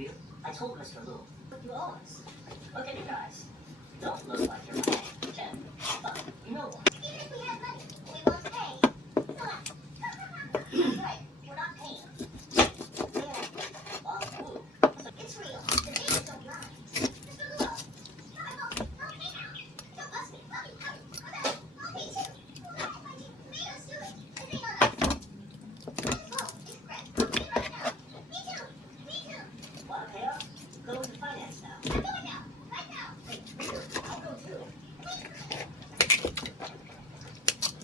do you? I told Mr. Lou. You always. Look at you guys. Don't look like you're paying. Jen, but you know what? Even if we had money, we won't pay. So what? That's right. We're not paying. Lou. It's real. The days don't lie. Mr. Luo, come on, I'll pay now. Don't bust me. I'll pay too. Well, not if I do. Made us do it. And they on us. Let's go. It's Greg. I'll pay right now. Me too. Me too. Want to pay up? Go into finance now. I'm going now. Right now. Hey, Peter, I'll go too.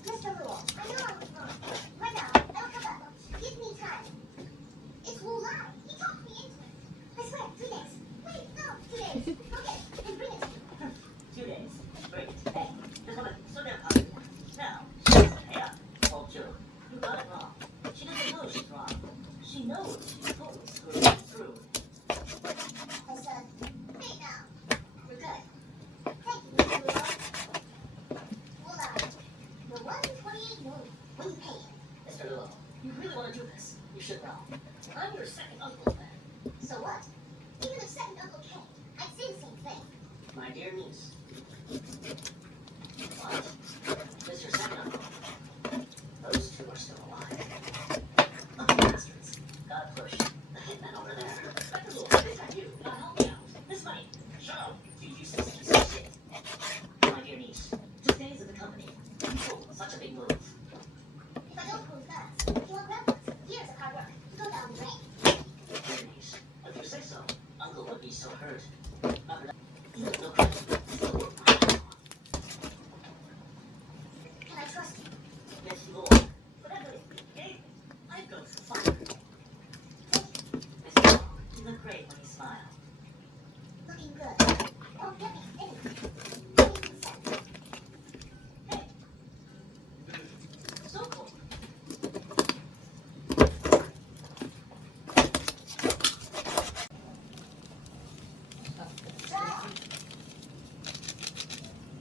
Mr. Luo, I know I was wrong. Right now, I'll come back. Give me time. It's Wu Lai. He talked me into it. I swear, 3 days. Wait, no, 2 days. Okay, then bring it to me. 2 days. Great. Hey, just want to slow down, Poppy. Now, she doesn't pay up. Told you. You got it wrong. She doesn't know she's wrong. She knows she's totally screwed. I said, pay now. We're good. Thank you, Mr. Luo. Wu Lai, the 128 million. When you pay it. Mr. Luo, you really want to do this? You should know. I'm your second uncle, man. So what? Even if second Uncle came, I'd say the same thing. My dear niece. What? This your second uncle? Those two are still alive. Lucky bastards. Gotta push. The hitman over there. Dr. Luo, is that you? Gotta help me out. This money. Shut up. You useless piece of shit. My dear niece. 2 days of the company. You pulled such a big move. If I don't move fast, you won't grab us. Years of hard work to go down the drain. Dear niece. If you say so, Uncle would be so hurt. Not that you have no credit. So work my ass off. Can I trust you? Yes, Lord. Whatever it is, I'd go for fire. Mr. Long, you look great when you smile. Looking good. Don't get me anything. Give me consent. Hey. So cool. Stop.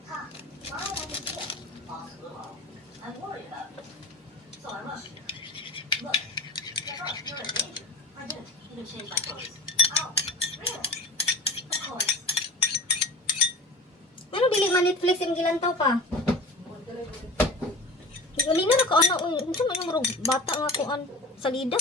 Ha. Why am I here? Boss Willow, I'm worried about you. So I rushed you. Look, I thought you're in danger. I didn't even change my clothes. Oh, really? Of course. Pero dili man Netflix yung gilantaw pa. Gali na ka ana unsa man yung murag bata nga kuan salida.